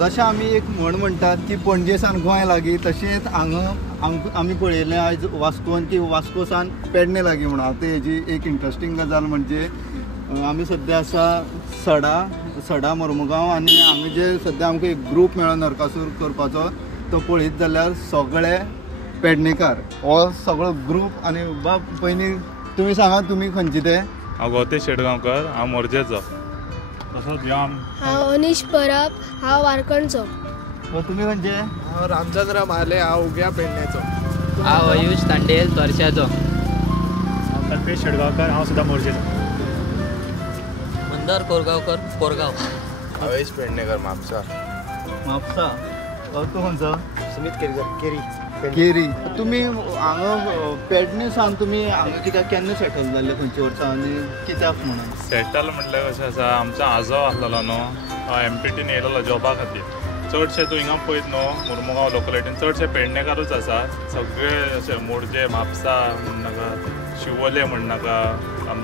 जशें आमी एक म्हण म्हणटात की पणजे सान गोंय लागीं, तशेंच हांगा आमी पळयलें आयज वास्कोन की वास्को सान पेडणे लागीं म्हणून. आतां हेजी एक इंट्रस्टींग गजाल म्हणजे आमी सद्या आसा सडा मोर्मुगांव, आनी हांगा जे सद्या आमकां एक ग्रूप मेळ्ळो नरकासूर करपाचो, तो पळयत जाल्यार सगळे पेडणेकार हो सगळो ग्रूप. आनी बाब पयलीं तुमी सांगा तुमी खंयचे ते? हांव गौतेश शेटगांवकर, हांव मोरजेचो. तसोच हांव अनीश परब, हांव वारकणचो. तुमी खंयचे? हांव रामचंद्र म्हाले, हांव उग्या पेडणेचो. हांव अयुश तांडेल तोरश्याचो. हांव कल्पेश शेटगांवकर, हांव सुद्दां मोरजेचो. मंदार कोरगांवकर, कोरगांव. हावेश पेडणेकर, म्हापसा. तूं खंयचो? सुमित केरी. केरी. तुमी हांगा पेडणे सान तुमी हांगा कित्याक केन्ना सेटल जाल्ले, खंयच्या वर्सा आनी कित्याक म्हणून? सेटल म्हटल्यार कशें आसा, आमचो आजो आसलेलो न्हू, तो एमपीटीन येयलेलो जॉबा खातीर. चडशे तूं हिंगा पळयत न्हू मुर्मुगांव लोकलिटीन चडशे पेडणेकारूच आसा. सगळे अशे मोरजे, म्हापसा म्हणनाका, शिवोले म्हणनाका,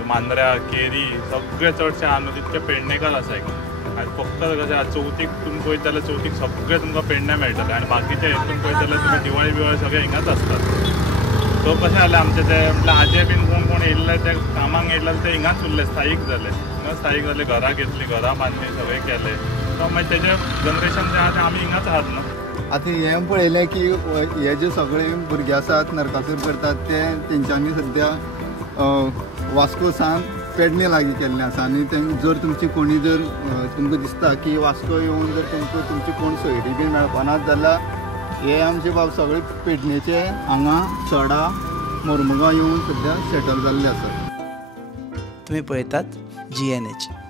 मांद्र्या, केरी, सगळे चडशे आहा न्हू तितके पेडणेकार आसा हिंगा. आनी फक्त कशें चवथीक तुमी पळयत जाल्यार चवथीक सगळे तुमकां पेडणे मेळटले, आनी बाकीचे हितून पळयत जाल्यार तुमी दिवाळी बिवाळी सगळे हिंगाच आसतात. सो कशें जालें आमचें तें म्हटल्यार आजे बीन कोण येयल्ले ते कामाक येयल्ले ते हिंगाच उरले, स्थायीक जाले. स्थायीक जाले, घरां घेतली, घरां बांदली, सगळें केलें. सो मागीर तेजें जनरेशन जें आहा तें आमी हिंगाच आहात न्हू. आतां हें पळयलें की हे जे सगळे भुरगे आसात नरकासूर करतात ते तेंच्यांनी सद्या वास्को सान पेडणे लागीं केल्लें आसा. आनी जर तुमची कोणी जर तुमकां दिसता की वास्को येवन जर तुमकां तुमची कोण सोयरी बी मेळपानात जाल्यार हे आमचे बाब सगळे पेडणेचे हांगा सडा मोर्मुगांव येवन सद्या सेटल जाल्ले आसात. तुम्ही पळयतात GNH.